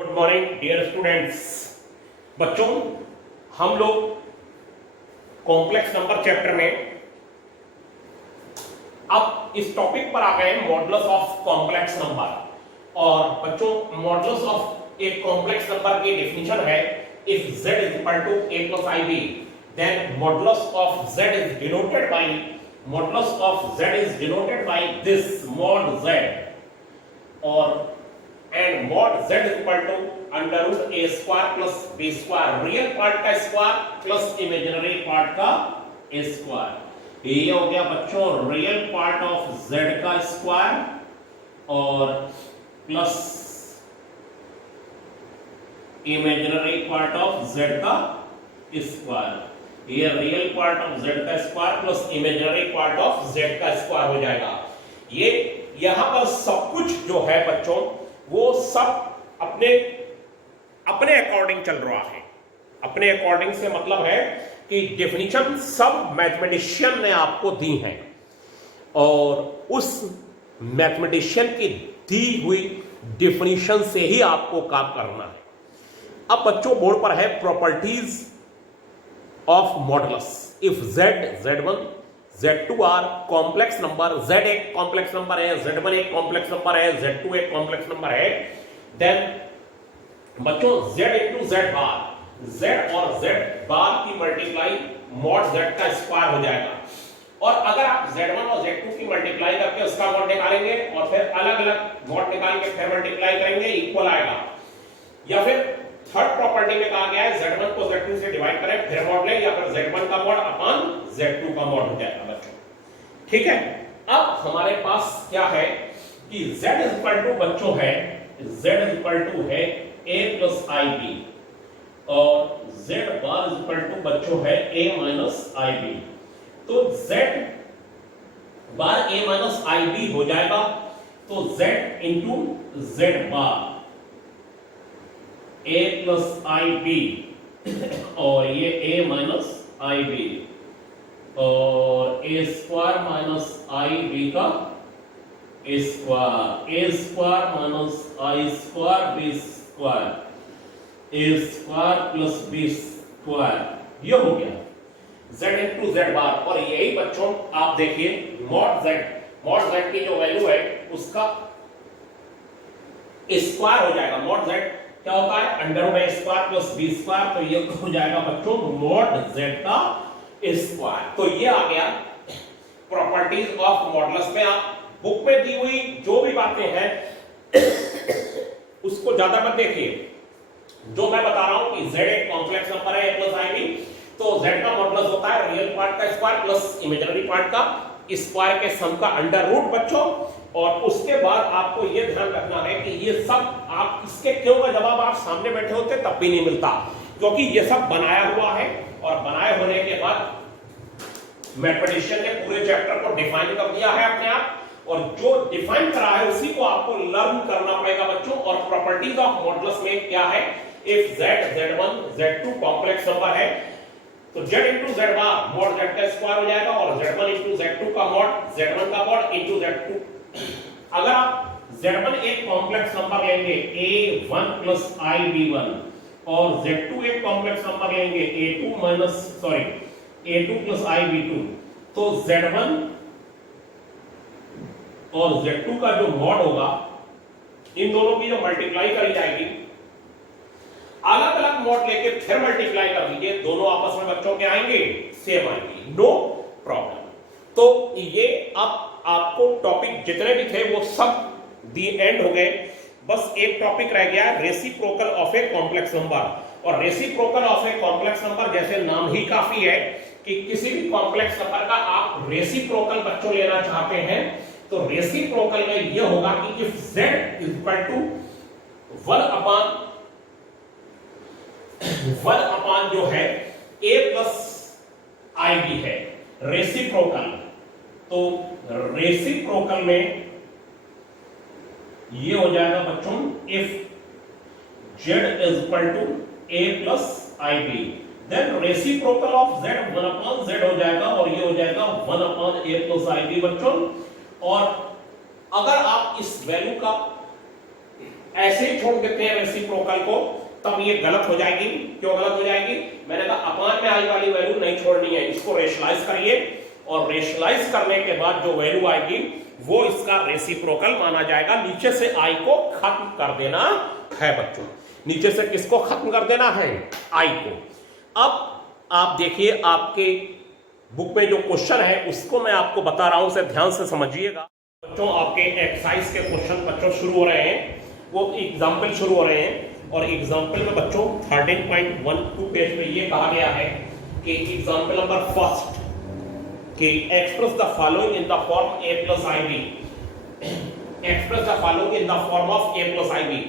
Good morning dear students. बच्चों, हम लोग कॉम्प्लेक्स नंबर चैप्टर में अब इस टॉपिक पर आ गए हैं, मॉडुलस ऑफ कॉम्प्लेक्स नंबर। और बच्चों, मॉडुलस ऑफ एक कॉम्प्लेक्स नंबर की डेफिनेशन है, if z is equal to a plus ib then modulus of z is denoted by this mod z और and mod z is equal to under root a square plus b square, real part का square plus imaginary part का square. ये हो गया बच्चों real part of z का square और plus imaginary part of z का स्क्वायर। ये रियल पार्ट ऑफ z का square plus imaginary part of z का स्क्वायर हो जाएगा। ये यहां पर सब कुछ जो है बच्चों वो सब अपने अकॉर्डिंग चल रहा है। अपने अकॉर्डिंग से मतलब है कि डेफिनेशन सब मैथमेटिशियन ने आपको दी है और उस मैथमेटिशियन की दी हुई डेफिनेशन से ही आपको काम करना है। अब बच्चों बोर्ड पर है properties of modulus. If z1 z2 are complex number, z एक कॉम्प्लेक्स नंबर है, z1 एक कॉम्प्लेक्स नंबर है, z2 एक कॉम्प्लेक्स नंबर है, देन बच्चों z into z bar, z और z बार की मल्टीप्लाई मॉड z का स्क्वायर हो जाएगा। और अगर आप z1 और z2 की मल्टीप्लाई करके उसका मॉड निकालेंगे और फिर अलग अलग मॉड निकाल के फिर मल्टीप्लाई करेंगे, इक्वल आएगा। या फिर थर्ड प्रॉपर्टी में कहा गया है z1 को z2 से डिवाइड करें फिर मॉड लें, या फिर z1 का मॉड अपॉन z2 का मॉड हो जाएगा बच्चों। ठीक है, अब हमारे पास क्या है कि z इज इक्वल टू बच्चों है, z इज इक्वल टू है a प्लस ib और z bar is equal to बच्चों है a माइनस ib। तो z bar a minus ib हो जाएगा, तो z into z bar a plus ib और ये a माइनस ib और a स्क्वायर माइनस ib का square, a square minus i square b square, a square plus b square, ये हो गया z इंटू z बार। और यही बच्चों आप देखिए मॉड z की जो वैल्यू है उसका स्क्वायर हो जाएगा। मॉड z क्या होता है, under root a square plus b square, तो ये हो जाएगा बच्चों मॉड z का स्क्वायर। तो ये आ गया प्रॉपर्टीज ऑफ मॉडुलस में। आप बुक में दी हुई जो भी बातें हैं उसको ज्यादा मत देखिए। जो मैं बता रहा हूं कि z एक कॉम्प्लेक्स नंबर है a प्लस ib, तो z का मॉडुलस होता है रियल पार्ट का स्क्वायर प्लस इमेजिनरी पार्ट का स्क्वायर के सम का अंडर रूट बच्चों। और उसके बाद आपको यह ध्यान रखना है कि ये सब आप इसके क्यों का जवाब आप सामने बैठे होते तब भी नहीं मिलता, क्योंकि ये सब बनाया हुआ है और बनाए होने के बाद मैथमेटिशियन ने पूरे चैप्टर को डिफाइन कर दिया है अपने आप, और जो डिफाइन करा है उसी को आपको लर्न करना पड़ेगा बच्चों। और प्रॉपर्टीज ऑफ मॉडुलस में क्या है, if z z1 z2 complex number है तो z इंटू z बार मॉड z का स्क्वायर हो जाएगा और z1 इंटू z2 का मॉड z1 का मॉड इंटू z2। अगर आप z1 एक कॉम्प्लेक्स नंबर लेंगे a1 प्लस ib1 और z2 एक कॉम्प्लेक्स नंबर लेंगे a2 प्लस ib2, तो z1 और z2 का जो मॉड होगा इन दोनों की जो मल्टीप्लाई करी जाएगी, अलग अलग मॉड लेके फिर मल्टीप्लाई कर दीजिए, दोनों आपस में बच्चों के आएंगे सेम आएंगे, नो प्रॉब्लम। तो ये अब आपको टॉपिक जितने भी थे वो सब दी एंड हो गए। बस एक टॉपिक रह गया, reciprocal of a complex number. और reciprocal of a complex number जैसे नाम ही काफी है कि किसी भी कॉम्प्लेक्स नंबर का आप रेसिप्रोकल बच्चों लेना चाहते हैं, तो रेसिप्रोकल में यह होगा कि if z is equal to 1 upon जो है a प्लस ib है रेसिप्रोकल, तो रेसिप्रोकल में ये हो जाएगा बच्चों if z is equal to a plus ib, then reciprocal of z 1 upon z हो जाएगा और ये हो जाएगा 1 अपॉन a प्लस ib बच्चों। और अगर आप इस वैल्यू का ऐसे ही छोड़ देते हैं रेसिप्रोकल रेसिप्रोकल को, तब ये गलत हो जाएगी। क्यों गलत हो जाएगी? मैंने कहा अपान में आई वाली वैल्यू नहीं छोड़नी है, इसको रेशनलाइज करिए और रेशनलाइज करने के बाद जो वैल्यू आएगी वो इसका रेसिप्रोकल माना जाएगा। नीचे से आई को खत्म कर देना है बच्चों, नीचे से किसको खत्म कर देना है? आई को। अब आप देखिए आपके बुक में जो क्वेश्चन है उसको मैं आपको बता रहा हूं, उसे ध्यान से समझिएगा बच्चों। आपके एक्सरसाइज के क्वेश्चन बच्चों शुरू हो रहे हैं, वो एग्जाम्पल शुरू हो रहे हैं और एग्जाम्पल में बच्चों 13.12 पेज पे ये कहा गया है कि एग्जाम्पल नंबर फर्स्ट कि express the following in the form a plus i b, express the following in the form of a plus i b.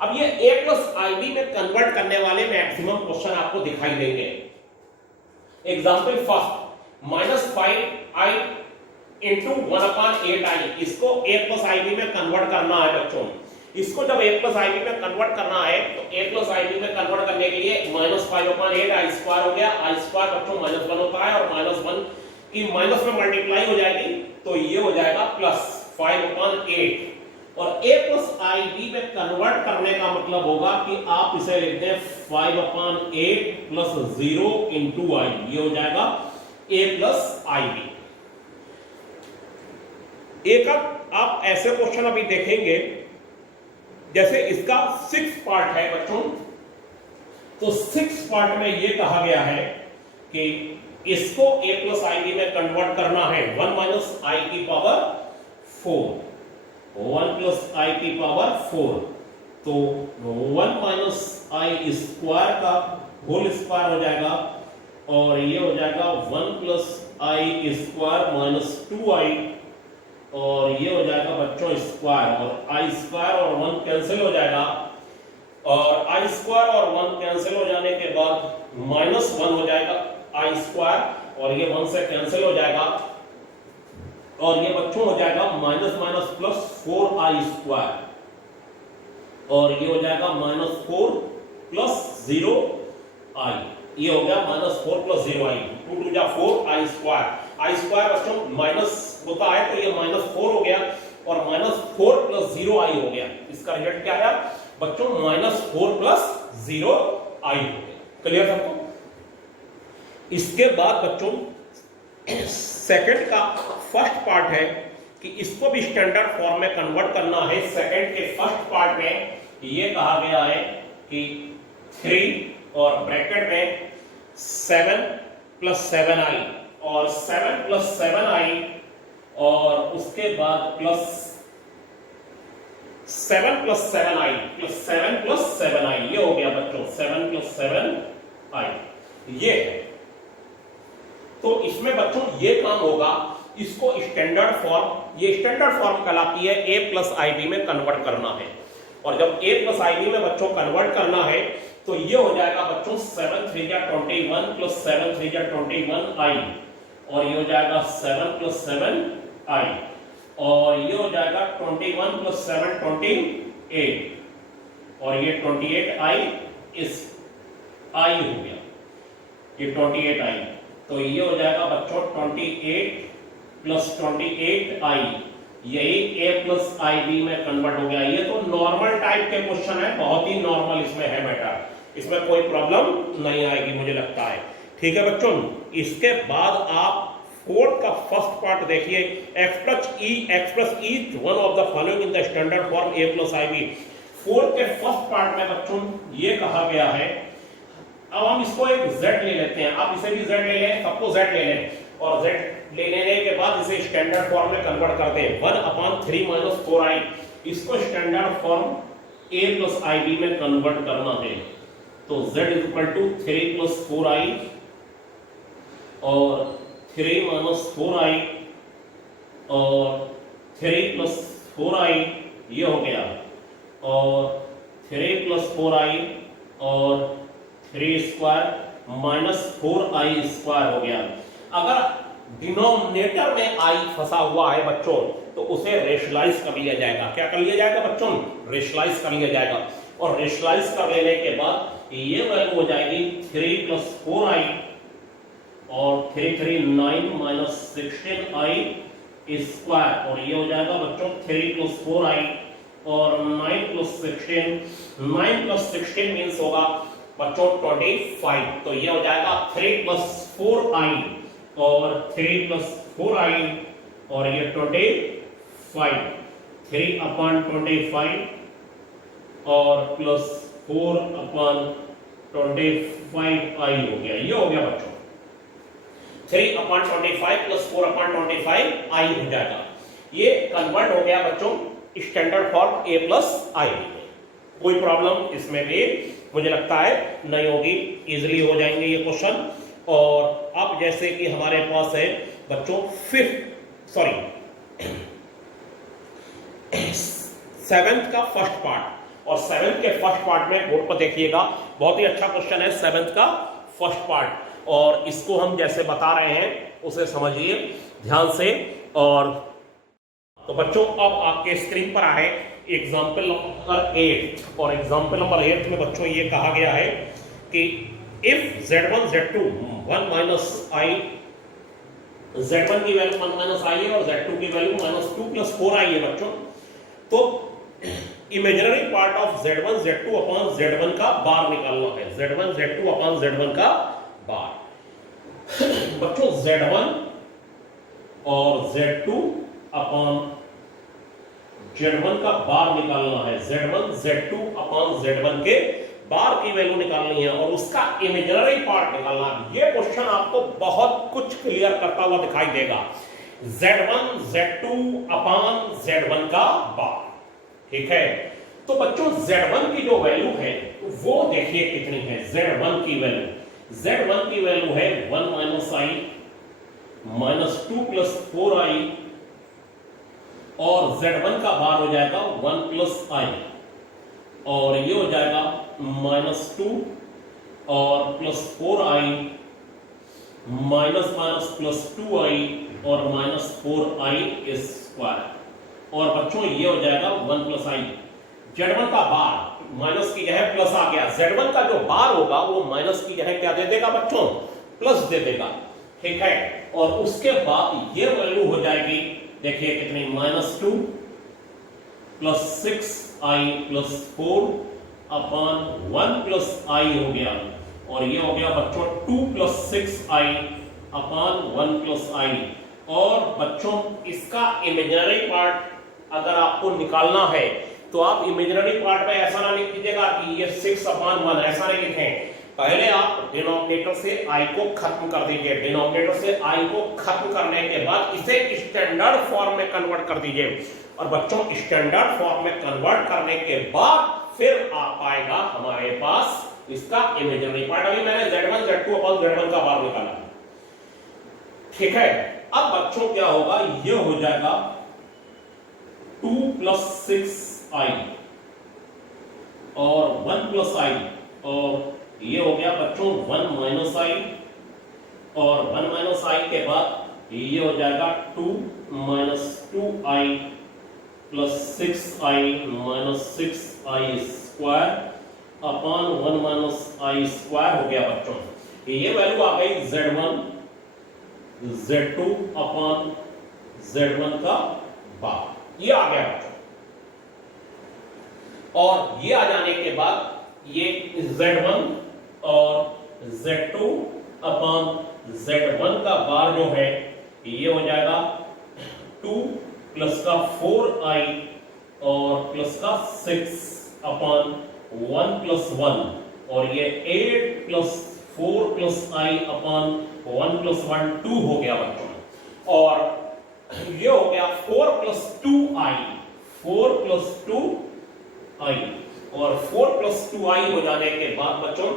अब ये a प्लस आई बी में कन्वर्ट करने वाले मैक्सिमम क्वेश्चन आपको दिखाई देंगे। Example first -5i into 1/8i, इसको a plus i b में कन्वर्ट करना है बच्चों। इसको जब a प्लस आई बी में कन्वर्ट करना है तो a प्लस आई बी में कन्वर्ट करने के लिए -5/8i स्क्वायर हो गया। i स्क्वायर बच्चों -1 होता है और -1 की माइनस में मल्टीप्लाई हो जाएगी तो ये हो जाएगा +5/8। और a प्लस आई बी में कन्वर्ट करने का मतलब होगा कि आप इसे लिख दें 5/8 प्लस 0 इंटू आई, ये हो जाएगा a प्लस आई बी। एक आप ऐसे क्वेश्चन अभी देखेंगे जैसे इसका 6 पार्ट है बच्चों, तो 6 पार्ट में ये कहा गया है कि इसको a प्लस आई बी में कन्वर्ट करना है 1 माइनस आई की पावर 4, 1 प्लस आई की पावर 4, तो 1 माइनस आई स्क्वायर का होल स्क्वायर हो जाएगा और ये हो जाएगा 1 प्लस आई स्क्वायर माइनस 2i और ये हो जाएगा बच्चों स्क्वायर, और आई स्क्वायर और 1 कैंसिल हो जाएगा और आई स्क्वायर और 1 कैंसिल हो जाने के बाद -1 हो जाएगा आई स्क्वायर और ये 1 से कैंसिल हो जाएगा और ये बच्चों हो जाएगा -4i स्क्वायर और ये हो जाएगा -4 प्लस 0i, ये हो गया -4 प्लस 0i, 2 2 जा 4 आई स्क्वायर। आई स्क्वायर बच्चों माइनस होता है तो ये -4 हो गया और -4 प्लस 0i हो गया। इसका रिजल्ट क्या आया बच्चों? -4 प्लस 0i हो गया। क्लियर सबको? इसके बाद बच्चों सेकंड का फर्स्ट पार्ट है कि इसको भी स्टैंडर्ड फॉर्म में कन्वर्ट करना है। सेकंड के फर्स्ट पार्ट में ये कहा गया है कि 3 और ब्रैकेट में 7 प्लस 7i और 7 प्लस 7i और उसके बाद plus 7 plus 7i plus 7 plus 7i, ये हो गया बच्चों 7 प्लस 7i, ये है। तो इसमें बच्चों ये काम होगा, इसको स्टैंडर्ड फॉर्म, ये स्टैंडर्ड फॉर्म कहलाती है, a प्लस आई बी में कन्वर्ट करना है। और जब a प्लस आई बी में बच्चों कन्वर्ट करना है तो ये हो जाएगा बच्चों 7 3 जा 21 प्लस 7 3 जा 21i और ये हो जाएगा 7 प्लस 7i और ये हो जाएगा 21 प्लस 7 28 और ये 28i इस i हो गया, ये 28i, तो ये हो जाएगा बच्चों 28 प्लस 28i, यही a प्लस आई बी में कन्वर्ट हो गया। ये तो नॉर्मल टाइप के क्वेश्चन है, बहुत ही नॉर्मल इसमें है बेटा, इसमें कोई प्रॉब्लम नहीं आएगी मुझे लगता है। ठीक है बच्चों, इसके बाद आप फोर्थ का फर्स्ट पार्ट देखिए, express each one of the following in the standard form a plus i b. Fourth के फर्स्ट पार्ट में बच्चों ये कहा गया है, अब हम इसको एक z ले लेते हैं, आप इसे भी z ले लें, सबको z ले लें और z ले लेने के बाद इसे स्टैंडर्ड फॉर्म में कन्वर्ट करते हैं 1/3 माइनस 4i, इसको standard form a plus i b में कन्वर्ट करना है। तो z is equal to 3 plus 4i और 3 माइनस 4i और 3 प्लस 4i, ये हो गया और 3 प्लस 4i और 3 स्क्वायर माइनस 4i स्क्वायर हो गया। अगर डिनोमिनेटर में i फंसा हुआ है बच्चों तो उसे रेशनलाइज कर लिया जाएगा। क्या कर लिया जाएगा बच्चों? रेशनलाइज कर लिया जाएगा और रेशनलाइज कर लेने के बाद ये वैल्यू हो जाएगी 3 प्लस 4i और 3 3 9 माइनस 16i स्क्वायर और ये हो जाएगा बच्चों 3 प्लस 4i और 9 प्लस 16 मीन्स होगा बच्चों 25। तो ये हो जाएगा 3 प्लस 4i और 3 प्लस 4i और ये 25, 3 अपॉन 25 और प्लस 4 अपॉन 25i हो गया। ये हो गया बच्चों 3 अपॉन 25 प्लस 4 अपॉन 25i हो जाएगा। ये कन्वर्ट हो गया बच्चों standard form a plus i। कोई प्रॉब्लम इसमें भी मुझे लगता है नहीं होगी, इजीली हो जाएंगे ये क्वेश्चन। और अब जैसे कि हमारे पास है बच्चों सेवेंथ का फर्स्ट पार्ट, और सेवेंथ के फर्स्ट पार्ट में बोर्ड पर देखिएगा बहुत ही अच्छा क्वेश्चन है सेवेंथ का फर्स्ट पार्ट, और इसको हम जैसे बता रहे हैं उसे समझिए ध्यान से। और तो बच्चों अब आपके स्क्रीन पर आए एग्जाम्पल नंबर 8, और एग्जाम्पल नंबर 8 में बच्चों ये कहा गया है कि if z1 z2 1 minus I, z1 की वैल्यू 1 माइनस आई है और z2 की वैल्यू -2 प्लस 4i है बच्चों, तो imaginary part of z1 z2 upon z1 का बार निकालना है। z1 z2 अपॉन z1 का बार बच्चों z1 और z2 अपॉन z1 का बार निकालना है। z1 z2 अपॉन z1 के बार की वैल्यू निकालनी है और उसका इमेजिनरी पार्ट निकालना है। ये क्वेश्चन आपको बहुत कुछ क्लियर करता हुआ दिखाई देगा। z1 z2 अपॉन z1 का बार, ठीक है। तो बच्चों z1 की जो वैल्यू है वो देखिए कितनी है। z1 की वैल्यू है 1 माइनस आई -2 प्लस 4i, और z1 का बार हो जाएगा 1 प्लस i, और ये हो जाएगा -2 और plus 4i minus plus 2i और -4i स्क्वायर, और बच्चों ये हो जाएगा 1 प्लस i। z1 का बार माइनस की जगह प्लस आ गया, z1 का जो बार होगा वो माइनस की जगह क्या दे देगा बच्चों, प्लस दे देगा, ठीक है। और उसके बाद ये वैल्यू हो जाएगी देखिए कितनी, -2 plus 6i plus 4 upon 1 plus i हो गया, और ये हो गया बच्चों 2 plus 6i upon 1 plus i। और बच्चों इसका इमेजिनरी पार्ट अगर आपको निकालना है तो आप इमेजिनरी पार्ट में ऐसा ना लिख दीजिएगा कि ये 6 अपॉन 1, ऐसा नहीं लिखें। पहले आप डिनोमिनेटर से i को खत्म कर दीजिए, डिनोमिनेटर से i को खत्म करने के बाद इसे स्टैंडर्ड फॉर्म में कन्वर्ट कर दीजिए, और बच्चों स्टैंडर्ड फॉर्म में कन्वर्ट करने के बाद फिर आ पाएगा हमारे पास इसका इमेजिनरी पार्ट। अभी मैंने z1 z2 अपॉन z1 का बार निकाला, ठीक है। अब बच्चों क्या होगा, ये हो जाएगा 2 प्लस 6i और 1 प्लस i, और ये हो गया बच्चों 1 माइनस i, और 1 माइनस i के बाद ये हो जाएगा 2 minus 2i plus 6i minus 6i square upon 1 minus i square हो गया बच्चों। ये वैल्यू आ गई z1 z2 अपॉन z1 का बार, ये आ गया बच्चों। और ये आ जाने के बाद ये z1 और z2 अपॉन z1 का बार जो है ये हो जाएगा 2 प्लस का 4i और प्लस का 6 अपॉन 1 प्लस 1, और ये 8 plus 4 plus i upon 1 plus 1 2 हो गया बच्चों। और ये हो गया 4 प्लस 2i, 4 प्लस 2i, और 4 प्लस 2i हो जाने के बाद बच्चों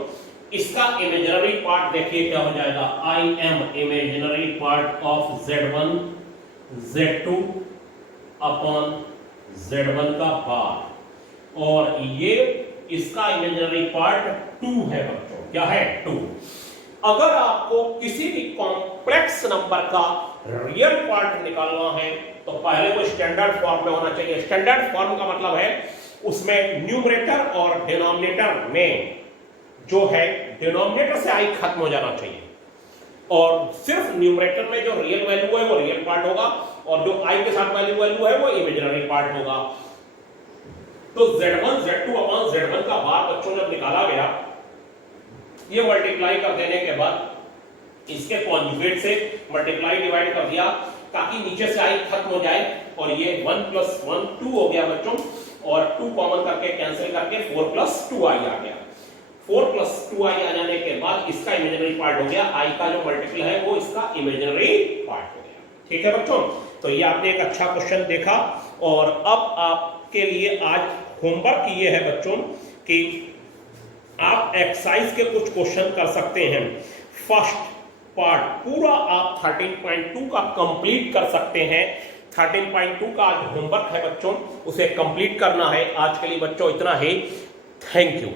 इसका इमेजिनरी पार्ट देखिए क्या हो जाएगा, I am imaginary part of z1 z2 upon z1 का बार, और ये इसका इमेजिनरी पार्ट 2 है बच्चों, क्या है 2। अगर आपको किसी भी कॉम्प्लेक्स नंबर का रियल पार्ट निकालना है तो पहले वो स्टैंडर्ड फॉर्म में होना चाहिए। स्टैंडर्ड फॉर्म का मतलब है उसमें न्यूमरेटर और डिनोमिनेटर में जो है डिनोमिनेटर से i खत्म हो जाना चाहिए, और सिर्फ न्यूमरेटर में जो रियल वैल्यू है वो रियल पार्ट होगा, और जो i के साथ वैल्यू है वो इमेजिनरी पार्ट होगा। तो Z1 Z2 अपॉन Z1 का भार बच्चों जब निकाला गया, ये मल्टीप्लाई कर देने के बाद इसके कॉन्जुगेट से मल्टीप्लाई डिवाइड कर दिया ताकि नीचे से आई खत्म हो जाए, और ये 1 + 1 2 हो गया बच्चों, और 2 कॉमन करके कैंसिल करके 4 + 2i आ गया। 4 + 2i आ जाने के बाद इसका इमेजिनरी पार्ट हो गया, i का जो मल्टीपल है वो इसका इमेजिनरी पार्ट हो गया। ठीक है बच्चों, तो ये आपने एक अच्छा क्वेश्चन देखा, और अब आपके लिए आज होमवर्क ये है बच्चों कि आप एक्सरसाइज के कुछ क्वेश्चन कर सकते हैं। फर्स्ट पार्ट पूरा आप 13.2 का कंप्लीट कर सकते हैं। 13.2 का आज होमवर्क है बच्चों, उसे कंप्लीट करना है। आज के लिए बच्चों इतना ही। Thank you.